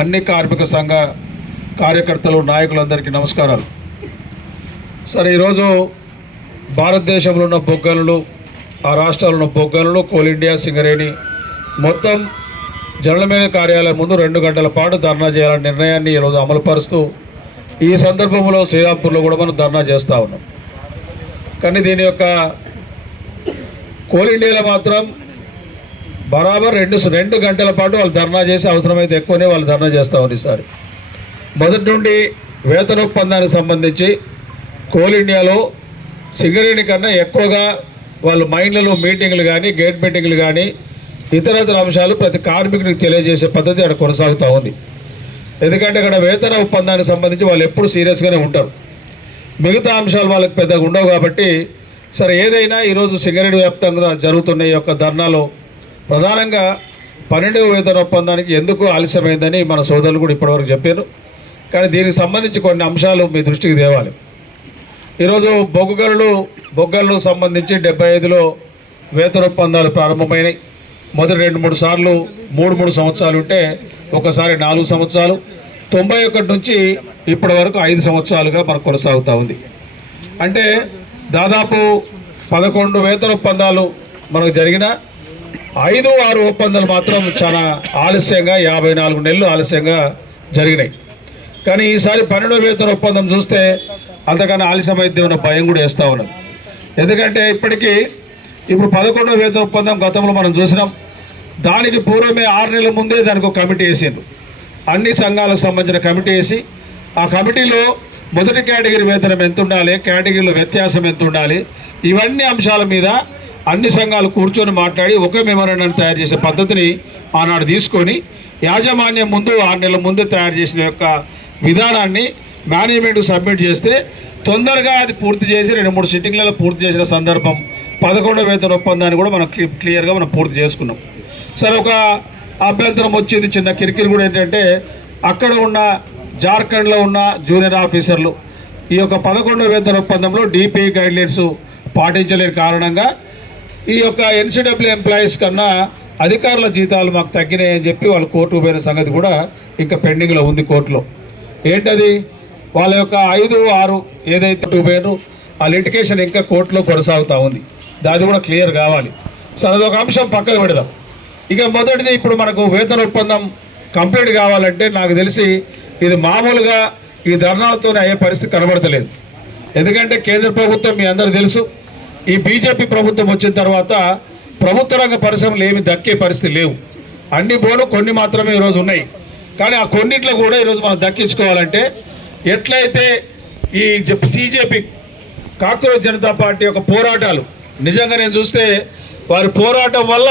అన్ని కార్మిక సంఘ కార్యకర్తలు నాయకులందరికీ నమస్కారాలు. సరే, ఈరోజు భారతదేశంలో ఉన్న బొగ్గలు, ఆ రాష్ట్రాల్లో ఉన్న బొగ్గలు, కోల్ ఇండియా, సింగరేణి మొత్తం జనరల్ మేనేజర్ కార్యాలయం ముందు 2 గంటల పాటు ధర్నా చేయాలనే నిర్ణయాన్ని ఈరోజు అమలుపరుస్తూ ఈ సందర్భంలో శ్రీరాంపూర్లో కూడా మనం ధర్నా చేస్తూ ఉన్నాం. కానీ దీని యొక్క కోల్ ఇండియాలో మాత్రం బరాబర్ 2 గంటల పాటు వాళ్ళు ధర్నా చేసి అవసరమైతే ఎక్కువనే వాళ్ళు ధర్నా చేస్తూ ఉన్నారు. ఈసారి మొదటి నుండి వేతన ఒప్పందానికి సంబంధించి కోల్ ఇండియాలో సింగరేణి కన్నా ఎక్కువగా వాళ్ళు మైన్లలో మీటింగ్లు కానీ, గేట్ మీటింగ్లు కానీ, ఇతరతర అంశాలు ప్రతి కార్మికునికి తెలియజేసే పద్ధతి అక్కడ కొనసాగుతూ ఉంది. ఎందుకంటే అక్కడ వేతన ఒప్పందానికి సంబంధించి వాళ్ళు ఎప్పుడు సీరియస్గానే ఉంటారు, మిగతా అంశాలు వాళ్ళకి పెద్దగా ఉండవు. కాబట్టి సరే, ఏదైనా ఈరోజు సింగరేణి వ్యాప్తంగా జరుగుతున్న ఈ యొక్క ధర్నాలో ప్రధానంగా 12వ వేతన ఒప్పందానికి ఎందుకు ఆలస్యమైందని మన సోదరులు కూడా ఇప్పటివరకు చెప్పారు. కానీ దీనికి సంబంధించి కొన్ని అంశాలు మీ దృష్టికి తేవాలి. ఈరోజు బొగ్గలకు సంబంధించి 75లో వేతన ఒప్పందాలు ప్రారంభమైనాయి. మొదటి 2-3 సార్లు 3 సంవత్సరాలు ఉంటే ఒకసారి 4 సంవత్సరాలు, 91 నుంచి ఇప్పటి వరకు 5 సంవత్సరాలుగా మనకు కొనసాగుతూ ఉంది. అంటే దాదాపు 11 వేతన ఒప్పందాలు మనకు జరిగిన 5-6 ఒప్పందాలు మాత్రం చాలా ఆలస్యంగా 54 నెలలు ఆలస్యంగా జరిగినాయి. కానీ ఈసారి 12వ వేతన ఒప్పందం చూస్తే అంతకన్నా ఆలస్యమైతే ఉన్న భయం కూడా వేస్తూ ఉన్నది. ఎందుకంటే ఇప్పుడు 11వ వేతన ఒప్పందం గతంలో మనం చూసినాం. దానికి పూర్వమే 6 నెలల ముందే దానికి ఒక కమిటీ వేసిండ్రు. అన్ని సంఘాలకు సంబంధించిన కమిటీ వేసి ఆ కమిటీలో మొదటి కేటగిరీ వేతనం ఎంత ఉండాలి, కేటగిరీలో వ్యత్యాసం ఎంత ఉండాలి, ఇవన్నీ అంశాల మీద అన్ని సంఘాలు కూర్చొని మాట్లాడి ఒకే మెమోరాండం తయారు చేసే పద్ధతిని ఆనాడు తీసుకొని యాజమాన్యం ముందు 6 నెలల ముందే తయారు చేసిన యొక్క విధానాన్ని మేనేజ్మెంట్కి సబ్మిట్ చేస్తే తొందరగా అది పూర్తి చేసి 2-3 సిట్టింగ్లలో పూర్తి చేసిన సందర్భం 11వ వేతన ఒప్పందాన్ని కూడా మనం క్లియర్గా మనం పూర్తి చేసుకున్నాం. సరే, ఒక అభ్యంతరం వచ్చింది, చిన్న కిరికిరి కూడా. ఏంటంటే అక్కడ ఉన్న జార్ఖండ్లో ఉన్న జూనియర్ ఆఫీసర్లు ఈ యొక్క 11వ వేతన ఒప్పందంలో డిపిఐ గైడ్లైన్స్ పాటించలేని కారణంగా ఈ యొక్క ఎన్సీడబ్ల్యూ ఎంప్లాయీస్ కన్నా అధికారుల జీతాలు మాకు తగ్గినాయని చెప్పి వాళ్ళు కోర్టుకు పోయిన సంగతి కూడా ఇంకా పెండింగ్లో ఉంది కోర్టులో. ఏంటది? వాళ్ళ యొక్క 5-6 ఏదైతే పోయారో ఆ లిటిగేషన్ ఇంకా కోర్టులో కొనసాగుతూ ఉంది. దాది కూడా క్లియర్ కావాలి. సరే, అదొక అంశం పక్కన పెడదాం. ఇక మొదటిది, ఇప్పుడు మనకు వేతన ఒప్పందం కంప్లీట్ కావాలంటే నాకు తెలిసి ఇది మామూలుగా ఈ ధర్నాలతోనే అయ్యే పరిస్థితి కనబడతలేదు. ఎందుకంటే కేంద్ర ప్రభుత్వం మీ అందరూ తెలుసు, ఈ బీజేపీ ప్రభుత్వం వచ్చిన తర్వాత ప్రభుత్వ రంగ పరిశ్రమలు ఏమి దక్కే పరిస్థితి లేవు. అన్ని పోను కొన్ని మాత్రమే ఈరోజు ఉన్నాయి. కానీ ఆ కొన్నిట్లో కూడా ఈరోజు మనం దక్కించుకోవాలంటే ఎట్లయితే ఈ బీజేపీ కాక్రోచ్ జనతా పార్టీ యొక్క పోరాటాలు నిజంగా నేను చూస్తే వారి పోరాటం వల్ల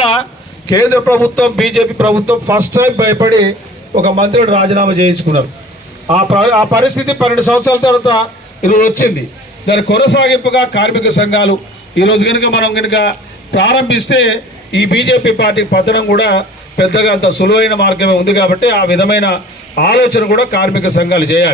కేంద్ర ప్రభుత్వం, బీజేపీ ప్రభుత్వం ఫస్ట్ టైం భయపడి ఒక మంత్రిని రాజీనామా చేయించుకున్నారు. ఆ పరిస్థితి 12 సంవత్సరాల తర్వాత ఈరోజు వచ్చింది. దాని కొనసాగింపుగా కార్మిక సంఘాలు ఈరోజు మనం ప్రారంభిస్తే ఈ బీజేపీ పార్టీ పతనం కూడా పెద్దగా అంత సులువైన మార్గమే ఉంది. కాబట్టి ఆ విధమైన ఆలోచన కూడా కార్మిక సంఘాలు చేయాలి.